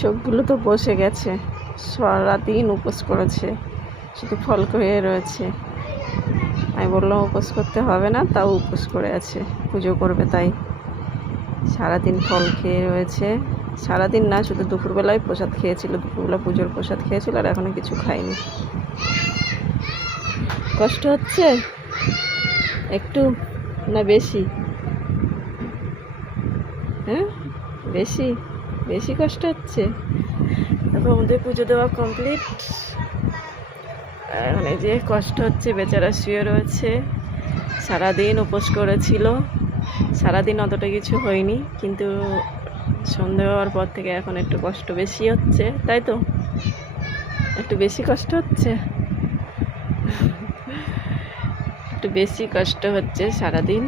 চোখগুলো তো বসে গেছে, সারাদিন উপোস করেছে, শুধু ফল খেয়ে রয়েছে। আমি বললাম উপোস করতে হবে না, তাও উপোস করে আছে, পুজো করবে তাই। সারাদিন ফল খেয়ে রয়েছে, সারাদিন না, শুধু দুপুরবেলায় প্রসাদ খেয়েছিল, দুপুরবেলা পুজোর প্রসাদ খেয়েছিল, আর এখনো কিছু খায়নি। কষ্ট হচ্ছে একটু না বেশি? হ্যাঁ, বেশি বেশি কষ্ট হচ্ছে। তারপর আমাদের পুজো দেওয়া কমপ্লিট। এখন এই যে কষ্ট হচ্ছে, বেচারা শুয়ে রয়েছে, সারাদিন উপোস করেছিল, সারাদিন অতটা কিছু হয়নি, কিন্তু সন্ধে হওয়ার পর থেকে এখন একটু কষ্ট বেশি হচ্ছে, তাই তো? একটু বেশি কষ্ট হচ্ছে, একটু বেশি কষ্ট হচ্ছে সারাদিন।